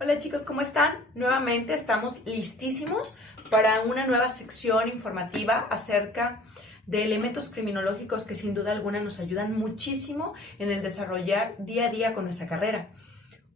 Hola chicos, ¿cómo están? Nuevamente estamos listísimos para una nueva sección informativa acerca de elementos criminológicos que sin duda alguna nos ayudan muchísimo en el desarrollar día a día con nuestra carrera.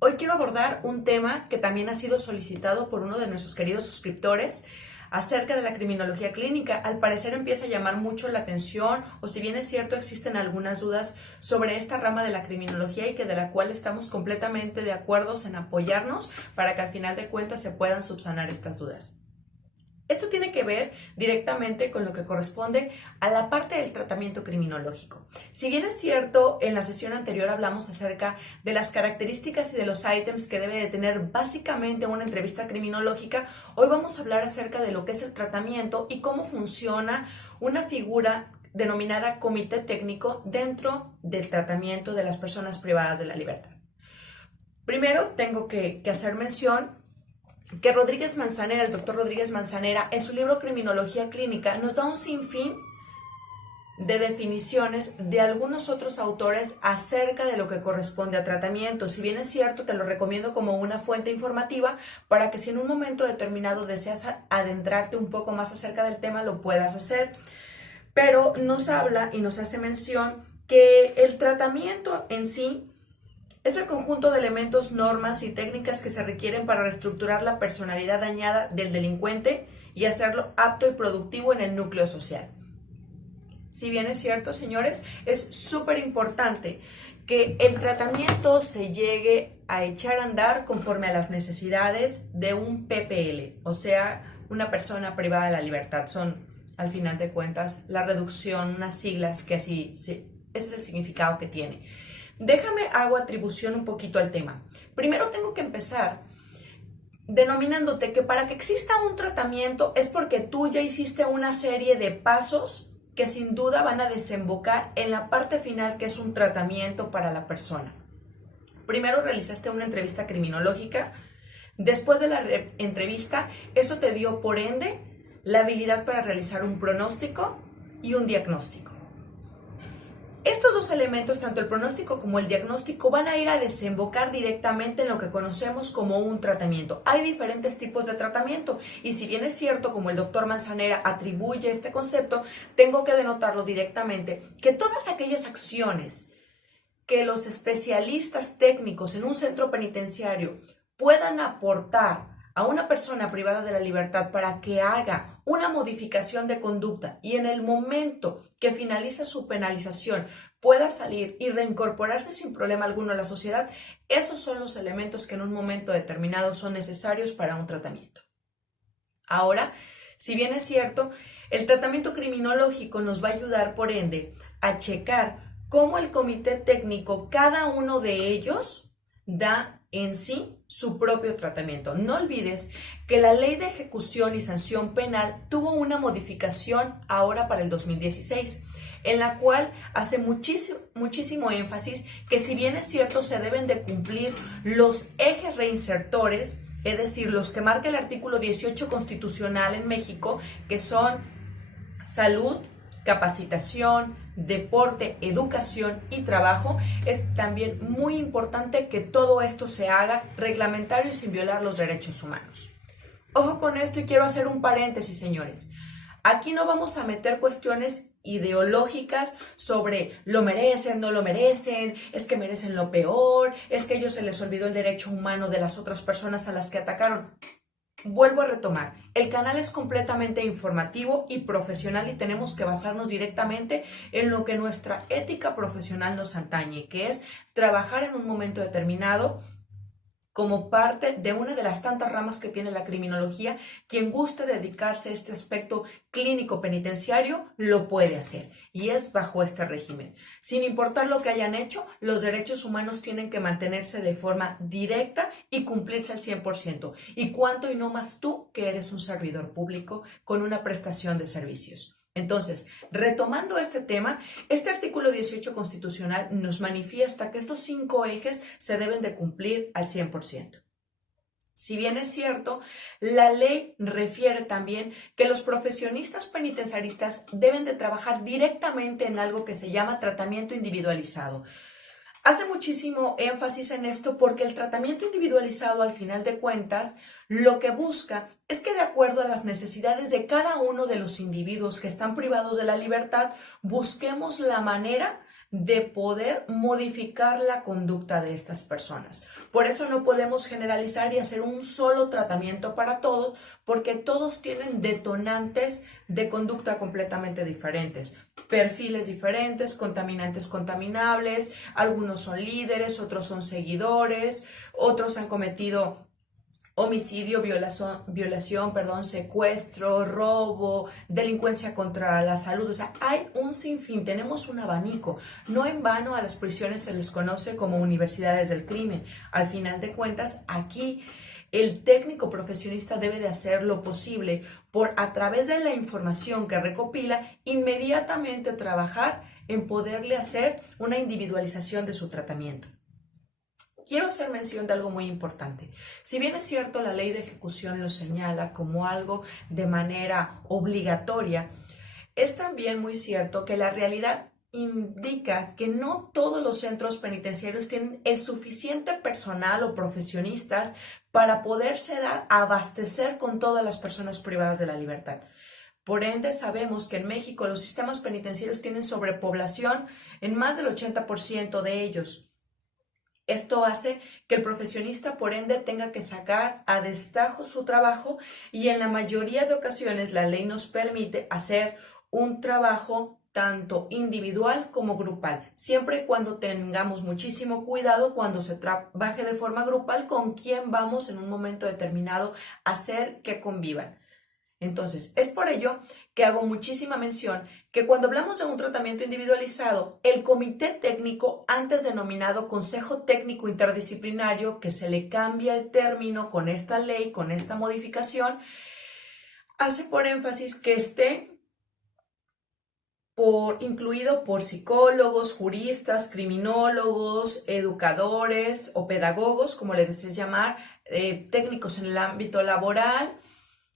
Hoy quiero abordar un tema que también ha sido solicitado por uno de nuestros queridos suscriptores acerca de la criminología clínica. Al parecer empieza a llamar mucho la atención, o si bien es cierto, existen algunas dudas sobre esta rama de la criminología y que de la cual estamos completamente de acuerdo en apoyarnos para que al final de cuentas se puedan subsanar estas dudas. Esto tiene que ver directamente con lo que corresponde a la parte del tratamiento criminológico. Si bien es cierto, en la sesión anterior hablamos acerca de las características y de los ítems que debe de tener básicamente una entrevista criminológica, hoy vamos a hablar acerca de lo que es el tratamiento y cómo funciona una figura denominada comité técnico dentro del tratamiento de las personas privadas de la libertad. Primero tengo que hacer mención que Rodríguez Manzanera, el doctor Rodríguez Manzanera, en su libro Criminología Clínica, nos da un sinfín de definiciones de algunos otros autores acerca de lo que corresponde a tratamiento. Si bien es cierto, te lo recomiendo como una fuente informativa para que si en un momento determinado deseas adentrarte un poco más acerca del tema, lo puedas hacer. Pero nos habla y nos hace mención que el tratamiento en sí es el conjunto de elementos, normas y técnicas que se requieren para reestructurar la personalidad dañada del delincuente y hacerlo apto y productivo en el núcleo social. Si bien es cierto, señores, es súper importante que el tratamiento se llegue a echar a andar conforme a las necesidades de un PPL, o sea, una persona privada de la libertad. Son, al final de cuentas, la reducción, unas siglas que así, ese es el significado que tiene. Déjame hago atribución un poquito al tema. Primero tengo que empezar denominándote que para que exista un tratamiento es porque tú ya hiciste una serie de pasos que sin duda van a desembocar en la parte final, que es un tratamiento para la persona. Primero realizaste una entrevista criminológica. Después de la entrevista, eso te dio por ende la habilidad para realizar un pronóstico y un diagnóstico. Estos dos elementos, tanto el pronóstico como el diagnóstico, van a ir a desembocar directamente en lo que conocemos como un tratamiento. Hay diferentes tipos de tratamiento y si bien es cierto, como el doctor Manzanera atribuye este concepto, tengo que denotarlo directamente, que todas aquellas acciones que los especialistas técnicos en un centro penitenciario puedan aportar a una persona privada de la libertad para que haga una modificación de conducta y en el momento que finaliza su penalización pueda salir y reincorporarse sin problema alguno a la sociedad, esos son los elementos que en un momento determinado son necesarios para un tratamiento. Ahora, si bien es cierto, el tratamiento criminológico nos va a ayudar, por ende, a checar cómo el comité técnico, cada uno de ellos, da en sí su propio tratamiento. No olvides que la Ley de Ejecución y Sanción Penal tuvo una modificación ahora para el 2016, en la cual hace muchísimo énfasis que si bien es cierto se deben de cumplir los ejes reinsertores, es decir, los que marca el artículo 18 constitucional en México, que son salud, capacitación, deporte, educación y trabajo, es también muy importante que todo esto se haga reglamentario y sin violar los derechos humanos. Ojo con esto y quiero hacer un paréntesis, señores. Aquí no vamos a meter cuestiones ideológicas sobre lo merecen, no lo merecen, es que merecen lo peor, es que a ellos se les olvidó el derecho humano de las otras personas a las que atacaron. Vuelvo a retomar, el canal es completamente informativo y profesional y tenemos que basarnos directamente en lo que nuestra ética profesional nos atañe, que es trabajar en un momento determinado como parte de una de las tantas ramas que tiene la criminología. Quien guste dedicarse a este aspecto clínico penitenciario lo puede hacer y es bajo este régimen. Sin importar lo que hayan hecho, los derechos humanos tienen que mantenerse de forma directa y cumplirse al 100%. Y cuánto y no más tú, que eres un servidor público con una prestación de servicios. Entonces, retomando este tema, este artículo 18 constitucional nos manifiesta que estos 5 ejes se deben de cumplir al 100%. Si bien es cierto, la ley refiere también que los profesionistas penitenciaristas deben de trabajar directamente en algo que se llama tratamiento individualizado. Hace muchísimo énfasis en esto porque el tratamiento individualizado, al final de cuentas, lo que busca es que, de acuerdo a las necesidades de cada uno de los individuos que están privados de la libertad, busquemos la manera de poder modificar la conducta de estas personas. Por eso no podemos generalizar y hacer un solo tratamiento para todos, porque todos tienen detonantes de conducta completamente diferentes, perfiles diferentes, contaminantes contaminables, algunos son líderes, otros son seguidores, otros han cometido homicidio, violación, secuestro, robo, delincuencia contra la salud. O sea, hay un sinfín, tenemos un abanico. No en vano a las prisiones se les conoce como universidades del crimen. Al final de cuentas, aquí el técnico profesionista debe de hacer lo posible por, a través de la información que recopila, inmediatamente trabajar en poderle hacer una individualización de su tratamiento. Quiero hacer mención de algo muy importante. Si bien es cierto, la ley de ejecución lo señala como algo de manera obligatoria, es también muy cierto que la realidad indica que no todos los centros penitenciarios tienen el suficiente personal o profesionistas para poderse dar a abastecer con todas las personas privadas de la libertad. Por ende, sabemos que en México los sistemas penitenciarios tienen sobrepoblación en más del 80% de ellos. Esto hace que el profesionista, por ende, tenga que sacar a destajo su trabajo y en la mayoría de ocasiones la ley nos permite hacer un trabajo tanto individual como grupal, siempre y cuando tengamos muchísimo cuidado cuando se trabaje de forma grupal con quién vamos en un momento determinado a hacer que convivan. Entonces, es por ello que hago muchísima mención que cuando hablamos de un tratamiento individualizado, el comité técnico, antes denominado Consejo Técnico Interdisciplinario, que se le cambia el término con esta ley, con esta modificación, hace por énfasis que esté incluido por psicólogos, juristas, criminólogos, educadores o pedagogos, como le desees llamar, técnicos en el ámbito laboral,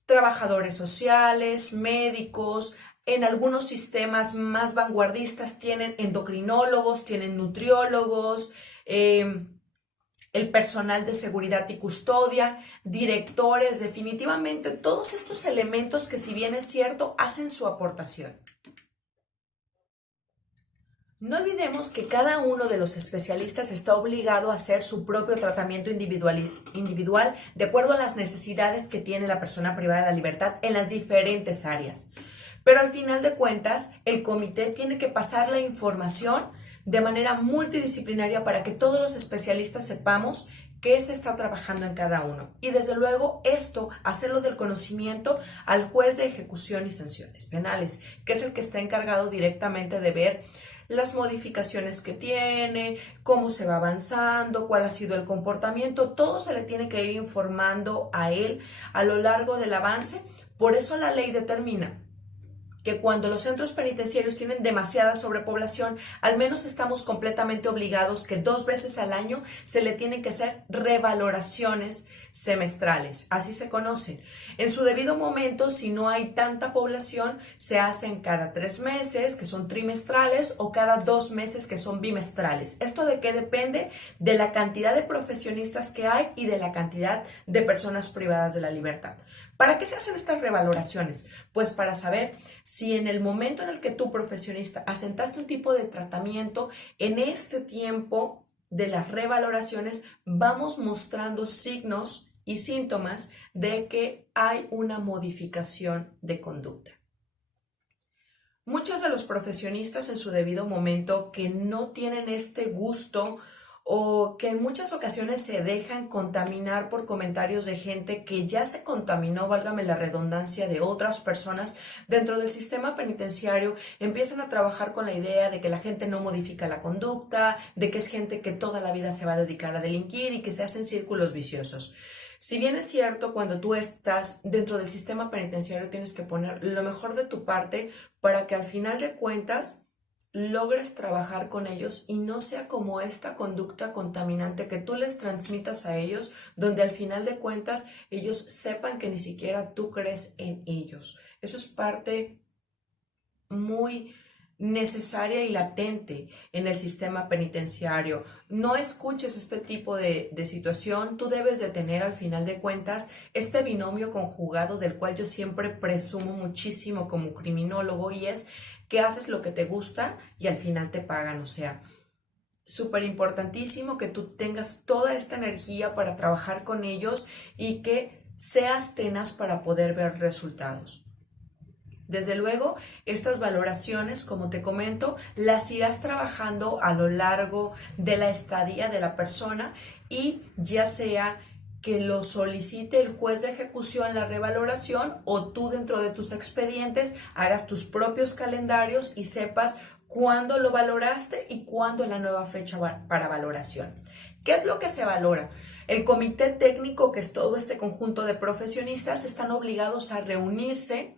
trabajadores sociales, médicos. En algunos sistemas más vanguardistas tienen endocrinólogos, tienen nutriólogos, el personal de seguridad y custodia, directores, definitivamente todos estos elementos que, si bien es cierto, hacen su aportación. No olvidemos que cada uno de los especialistas está obligado a hacer su propio tratamiento individual de acuerdo a las necesidades que tiene la persona privada de la libertad en las diferentes áreas. Pero al final de cuentas, el comité tiene que pasar la información de manera multidisciplinaria para que todos los especialistas sepamos qué se está trabajando en cada uno. Y desde luego esto, hacerlo del conocimiento al juez de ejecución y sanciones penales, que es el que está encargado directamente de ver las modificaciones que tiene, cómo se va avanzando, cuál ha sido el comportamiento, todo se le tiene que ir informando a él a lo largo del avance. Por eso la ley determina que cuando los centros penitenciarios tienen demasiada sobrepoblación, al menos estamos completamente obligados que 2 veces al año se le tienen que hacer revaloraciones semestrales, así se conocen. En su debido momento, si no hay tanta población, se hacen cada 3 meses, que son trimestrales, o cada 2 meses, que son bimestrales. ¿Esto de qué depende? De la cantidad de profesionistas que hay y de la cantidad de personas privadas de la libertad. ¿Para qué se hacen estas revaloraciones? Pues para saber si en el momento en el que tú, profesionista, asentaste un tipo de tratamiento, en este tiempo de las revaloraciones vamos mostrando signos y síntomas de que hay una modificación de conducta. Muchos de los profesionistas en su debido momento que no tienen este gusto o que en muchas ocasiones se dejan contaminar por comentarios de gente que ya se contaminó, válgame la redundancia, de otras personas dentro del sistema penitenciario, empiezan a trabajar con la idea de que la gente no modifica la conducta, de que es gente que toda la vida se va a dedicar a delinquir y que se hacen círculos viciosos. Si bien es cierto, cuando tú estás dentro del sistema penitenciario tienes que poner lo mejor de tu parte para que al final de cuentas logres trabajar con ellos y no sea como esta conducta contaminante que tú les transmitas a ellos, donde al final de cuentas ellos sepan que ni siquiera tú crees en ellos. Eso es parte muy necesaria y latente en el sistema penitenciario. No escuches este tipo de situación. Tú debes de tener al final de cuentas este binomio conjugado del cual yo siempre presumo muchísimo como criminólogo, y es que haces lo que te gusta y al final te pagan. O sea, súper importantísimo que tú tengas toda esta energía para trabajar con ellos y que seas tenaz para poder ver resultados. Desde luego, estas valoraciones, como te comento, las irás trabajando a lo largo de la estadía de la persona, y ya sea que lo solicite el juez de ejecución la revaloración, o tú dentro de tus expedientes hagas tus propios calendarios y sepas cuándo lo valoraste y cuándo es la nueva fecha para valoración. ¿Qué es lo que se valora? El comité técnico, que es todo este conjunto de profesionistas, están obligados a reunirse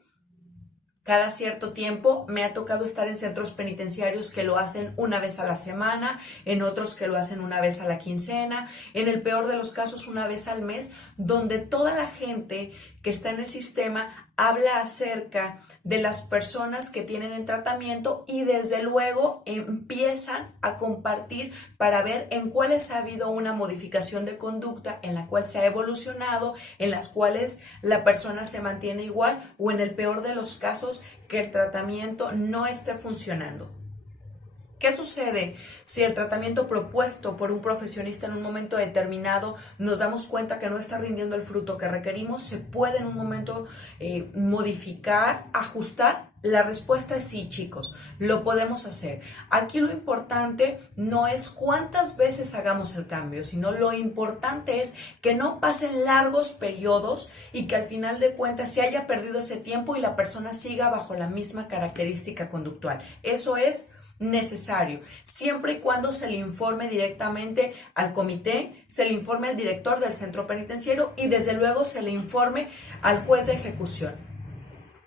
cada cierto tiempo. Me ha tocado estar en centros penitenciarios que lo hacen una vez a la semana, en otros que lo hacen una vez a la quincena, en el peor de los casos una vez al mes, donde toda la gente que está en el sistema habla acerca de las personas que tienen en tratamiento, y desde luego empiezan a compartir para ver en cuáles ha habido una modificación de conducta, en la cual se ha evolucionado, en las cuales la persona se mantiene igual, o en el peor de los casos que el tratamiento no esté funcionando. ¿Qué sucede si el tratamiento propuesto por un profesionista en un momento determinado nos damos cuenta que no está rindiendo el fruto que requerimos? ¿Se puede en un momento modificar, ajustar? La respuesta es sí, chicos, lo podemos hacer. Aquí lo importante no es cuántas veces hagamos el cambio, sino lo importante es que no pasen largos periodos y que al final de cuentas se haya perdido ese tiempo y la persona siga bajo la misma característica conductual. Eso es necesario, siempre y cuando se le informe directamente al comité, se le informe al director del centro penitenciario y desde luego se le informe al juez de ejecución.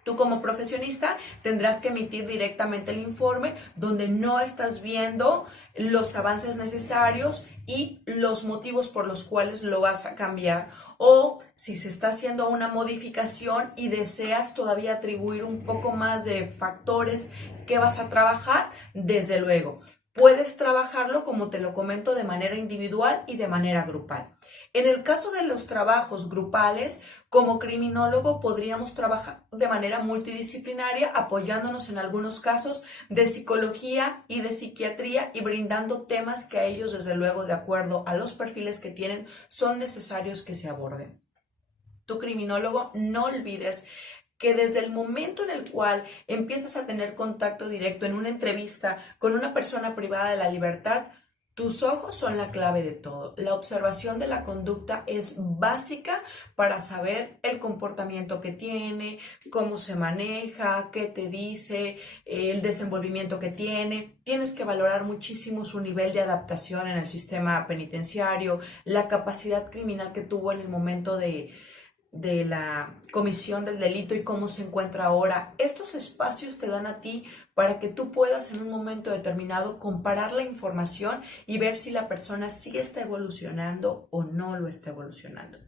Tú como profesionista tendrás que emitir directamente el informe donde no estás viendo los avances necesarios y los motivos por los cuales lo vas a cambiar, o si se está haciendo una modificación y deseas todavía atribuir un poco más de factores que vas a trabajar, desde luego. Puedes trabajarlo, como te lo comento, de manera individual y de manera grupal. En el caso de los trabajos grupales, como criminólogo podríamos trabajar de manera multidisciplinaria, apoyándonos en algunos casos de psicología y de psiquiatría y brindando temas que a ellos, desde luego, de acuerdo a los perfiles que tienen, son necesarios que se aborden. Tu criminólogo, no olvides que desde el momento en el cual empiezas a tener contacto directo en una entrevista con una persona privada de la libertad, tus ojos son la clave de todo. La observación de la conducta es básica para saber el comportamiento que tiene, cómo se maneja, qué te dice, el desenvolvimiento que tiene. Tienes que valorar muchísimo su nivel de adaptación en el sistema penitenciario, la capacidad criminal que tuvo en el momento de la comisión del delito y cómo se encuentra ahora. Estos espacios te dan a ti para que tú puedas en un momento determinado comparar la información y ver si la persona sí está evolucionando o no lo está evolucionando.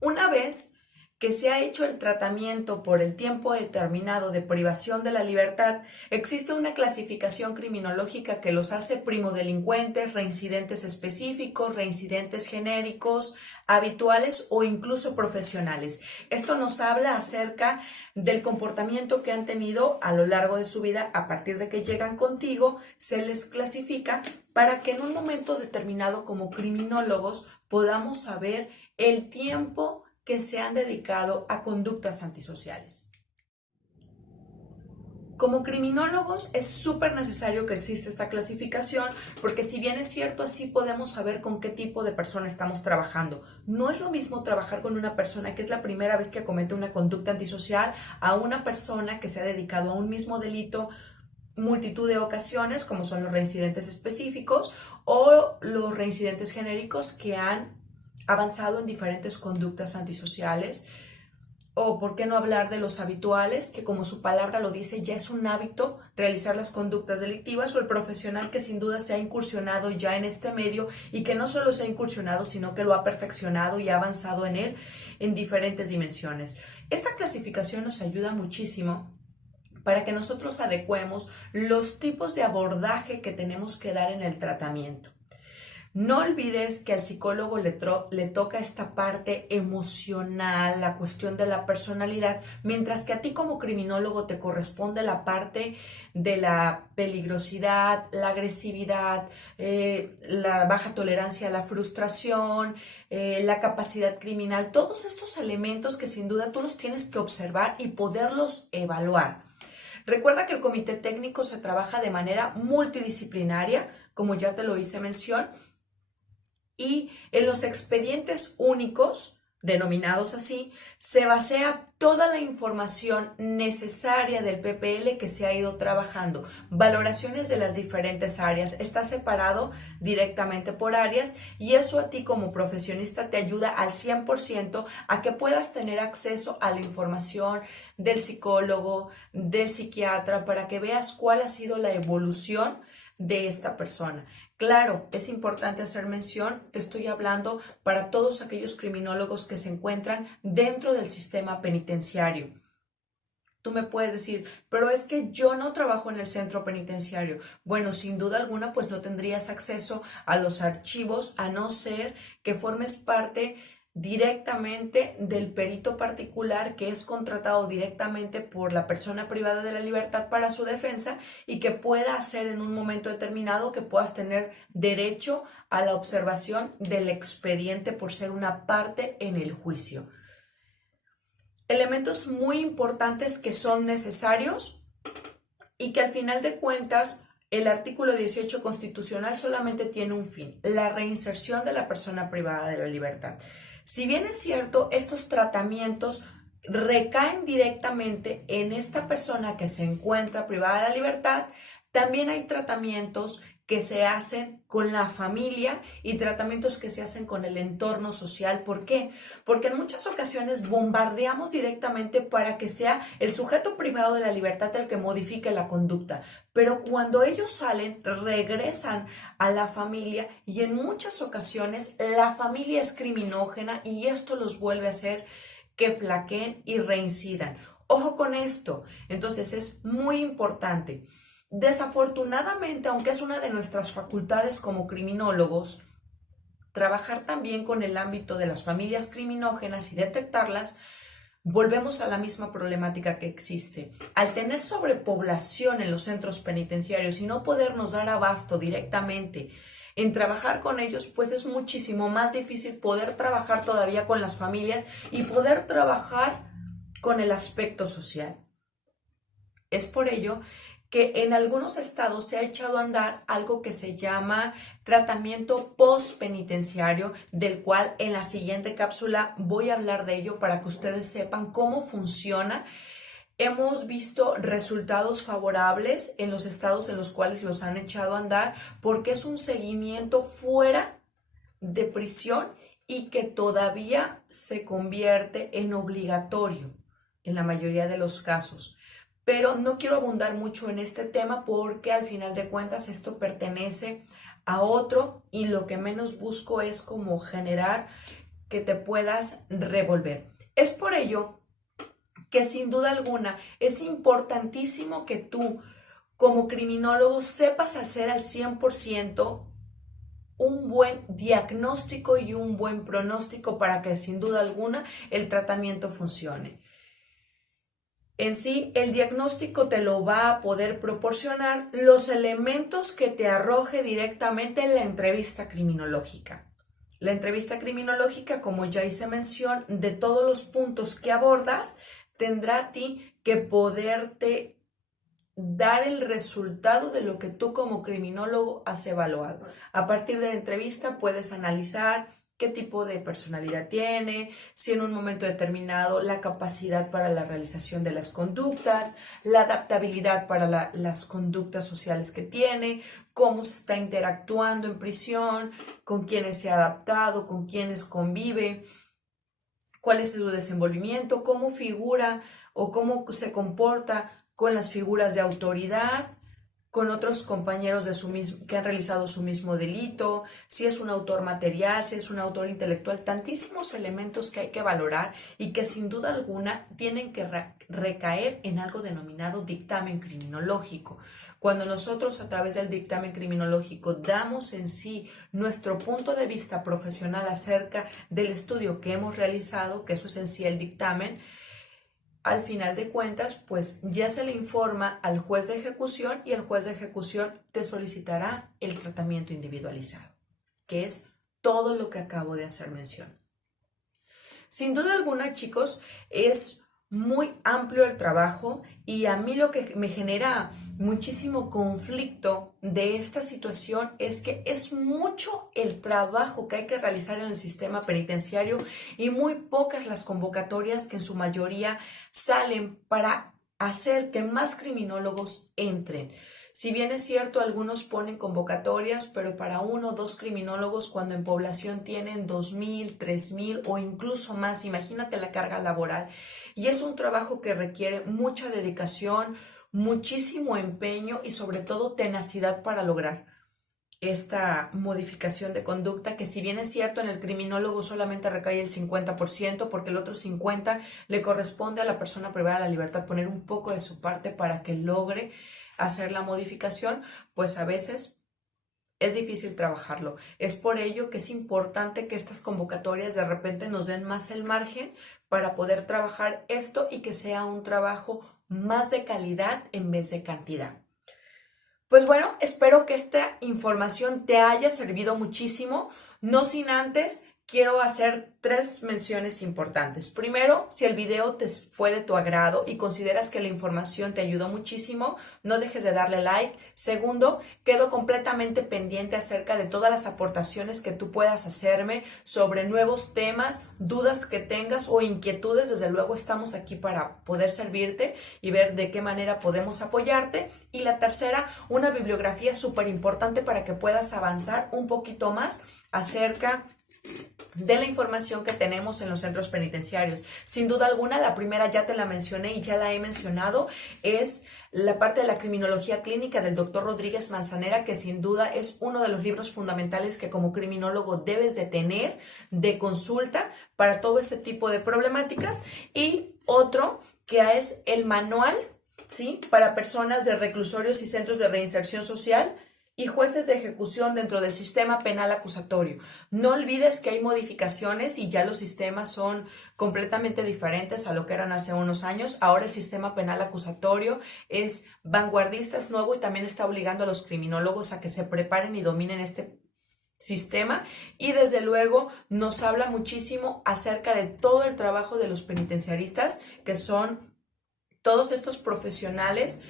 Una vez que se ha hecho el tratamiento por el tiempo determinado de privación de la libertad, existe una clasificación criminológica que los hace primodelincuentes, reincidentes específicos, reincidentes genéricos, habituales o incluso profesionales. Esto nos habla acerca del comportamiento que han tenido a lo largo de su vida. A partir de que llegan contigo, se les clasifica para que en un momento determinado, como criminólogos, podamos saber el tiempo que se han dedicado a conductas antisociales. Como criminólogos es súper necesario que exista esta clasificación, porque si bien es cierto, así podemos saber con qué tipo de persona estamos trabajando. No es lo mismo trabajar con una persona que es la primera vez que comete una conducta antisocial a una persona que se ha dedicado a un mismo delito multitud de ocasiones, como son los reincidentes específicos o los reincidentes genéricos que han avanzado en diferentes conductas antisociales, o por qué no hablar de los habituales, que como su palabra lo dice, ya es un hábito realizar las conductas delictivas, o el profesional que sin duda se ha incursionado ya en este medio y que no solo se ha incursionado, sino que lo ha perfeccionado y ha avanzado en él en diferentes dimensiones. Esta clasificación nos ayuda muchísimo para que nosotros adecuemos los tipos de abordaje que tenemos que dar en el tratamiento. No olvides que al psicólogo le toca esta parte emocional, la cuestión de la personalidad, mientras que a ti como criminólogo te corresponde la parte de la peligrosidad, la agresividad, la baja tolerancia a la frustración, la capacidad criminal, todos estos elementos que sin duda tú los tienes que observar y poderlos evaluar. Recuerda que el comité técnico se trabaja de manera multidisciplinaria, como ya te lo hice mención, y en los expedientes únicos, denominados así, se basea toda la información necesaria del PPL que se ha ido trabajando, valoraciones de las diferentes áreas, está separado directamente por áreas y eso a ti como profesionista te ayuda al 100% a que puedas tener acceso a la información del psicólogo, del psiquiatra, para que veas cuál ha sido la evolución de esta persona. Claro, es importante hacer mención, te estoy hablando para todos aquellos criminólogos que se encuentran dentro del sistema penitenciario. Tú me puedes decir, pero es que yo no trabajo en el centro penitenciario. Bueno, sin duda alguna, pues no tendrías acceso a los archivos a no ser que formes parte directamente del perito particular que es contratado directamente por la persona privada de la libertad para su defensa y que pueda hacer en un momento determinado que puedas tener derecho a la observación del expediente por ser una parte en el juicio. Elementos muy importantes que son necesarios y que al final de cuentas el artículo 18 constitucional solamente tiene un fin, la reinserción de la persona privada de la libertad. Si bien es cierto, estos tratamientos recaen directamente en esta persona que se encuentra privada de la libertad, también hay tratamientos que se hacen con la familia y tratamientos que se hacen con el entorno social. ¿Por qué? Porque en muchas ocasiones bombardeamos directamente para que sea el sujeto privado de la libertad el que modifique la conducta. Pero cuando ellos salen, regresan a la familia y en muchas ocasiones la familia es criminógena y esto los vuelve a hacer que flaqueen y reincidan. Ojo con esto. Entonces es muy importante. Desafortunadamente, aunque es una de nuestras facultades como criminólogos, trabajar también con el ámbito de las familias criminógenas y detectarlas, volvemos a la misma problemática que existe. Al tener sobrepoblación en los centros penitenciarios y no podernos dar abasto directamente en trabajar con ellos, pues es muchísimo más difícil poder trabajar todavía con las familias y poder trabajar con el aspecto social. Es por ello que en algunos estados se ha echado a andar algo que se llama tratamiento postpenitenciario, del cual en la siguiente cápsula voy a hablar de ello para que ustedes sepan cómo funciona. Hemos visto resultados favorables en los estados en los cuales los han echado a andar porque es un seguimiento fuera de prisión y que todavía se convierte en obligatorio en la mayoría de los casos. Pero no quiero abundar mucho en este tema porque al final de cuentas esto pertenece a otro y lo que menos busco es como generar que te puedas revolver. Es por ello que sin duda alguna es importantísimo que tú como criminólogo sepas hacer al 100% un buen diagnóstico y un buen pronóstico para que sin duda alguna el tratamiento funcione. En sí, el diagnóstico te lo va a poder proporcionar los elementos que te arroje directamente en la entrevista criminológica. La entrevista criminológica, como ya hice mención, de todos los puntos que abordas, tendrá a ti que poderte dar el resultado de lo que tú como criminólogo has evaluado. A partir de la entrevista puedes analizar qué tipo de personalidad tiene, si en un momento determinado la capacidad para la realización de las conductas, la adaptabilidad para las conductas sociales que tiene, cómo se está interactuando en prisión, con quiénes se ha adaptado, con quiénes convive, cuál es su desenvolvimiento, cómo figura o cómo se comporta con las figuras de autoridad, con otros compañeros de su mismo, que han realizado su mismo delito, si es un autor material, si es un autor intelectual, tantísimos elementos que hay que valorar y que sin duda alguna tienen que recaer en algo denominado dictamen criminológico. Cuando nosotros a través del dictamen criminológico damos en sí nuestro punto de vista profesional acerca del estudio que hemos realizado, que eso es en sí el dictamen, al final de cuentas, pues ya se le informa al juez de ejecución y el juez de ejecución te solicitará el tratamiento individualizado, que es todo lo que acabo de hacer mención. Sin duda alguna, chicos, es muy amplio el trabajo y a mí lo que me genera muchísimo conflicto de esta situación es que es mucho el trabajo que hay que realizar en el sistema penitenciario y muy pocas las convocatorias que en su mayoría salen para hacer que más criminólogos entren. Si bien es cierto, algunos ponen convocatorias, pero para 1 o 2 criminólogos cuando en población tienen 2,000, 3,000 o incluso más, imagínate la carga laboral. Y es un trabajo que requiere mucha dedicación, muchísimo empeño y sobre todo tenacidad para lograr esta modificación de conducta, que si bien es cierto en el criminólogo solamente recae el 50%, porque el otro 50% le corresponde a la persona privada de la libertad poner un poco de su parte para que logre hacer la modificación, pues a veces es difícil trabajarlo. Es por ello que es importante que estas convocatorias de repente nos den más el margen para poder trabajar esto y que sea un trabajo más de calidad en vez de cantidad. Pues bueno, espero que esta información te haya servido muchísimo. No sin antes, quiero hacer 3 menciones importantes. Primero, si el video te fue de tu agrado y consideras que la información te ayudó muchísimo, no dejes de darle like. Segundo, quedo completamente pendiente acerca de todas las aportaciones que tú puedas hacerme sobre nuevos temas, dudas que tengas o inquietudes. Desde luego estamos aquí para poder servirte y ver de qué manera podemos apoyarte. Y la tercera, una bibliografía súper importante para que puedas avanzar un poquito más acerca de la información que tenemos en los centros penitenciarios. Sin duda alguna, la primera ya te la mencioné y ya la he mencionado, es la parte de la criminología clínica del doctor Rodríguez Manzanera, que sin duda es uno de los libros fundamentales que como criminólogo debes de tener de consulta para todo este tipo de problemáticas. Y otro que es el manual, ¿sí?, para personas de reclusorios y centros de reinserción social y jueces de ejecución dentro del sistema penal acusatorio. No olvides que hay modificaciones y ya los sistemas son completamente diferentes a lo que eran hace unos años. Ahora el sistema penal acusatorio es vanguardista, es nuevo y también está obligando a los criminólogos a que se preparen y dominen este sistema, y desde luego nos habla muchísimo acerca de todo el trabajo de los penitenciaristas, que son todos estos profesionales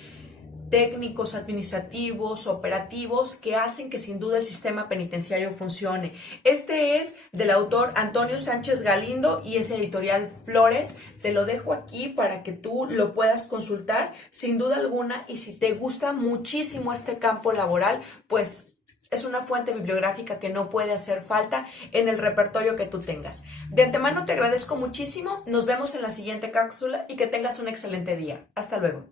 técnicos, administrativos, operativos, que hacen que sin duda el sistema penitenciario funcione. Este es del autor Antonio Sánchez Galindo y es editorial Flores. Te lo dejo aquí para que tú lo puedas consultar sin duda alguna, y si te gusta muchísimo este campo laboral, pues es una fuente bibliográfica que no puede hacer falta en el repertorio que tú tengas. De antemano te agradezco muchísimo, nos vemos en la siguiente cápsula y que tengas un excelente día. Hasta luego.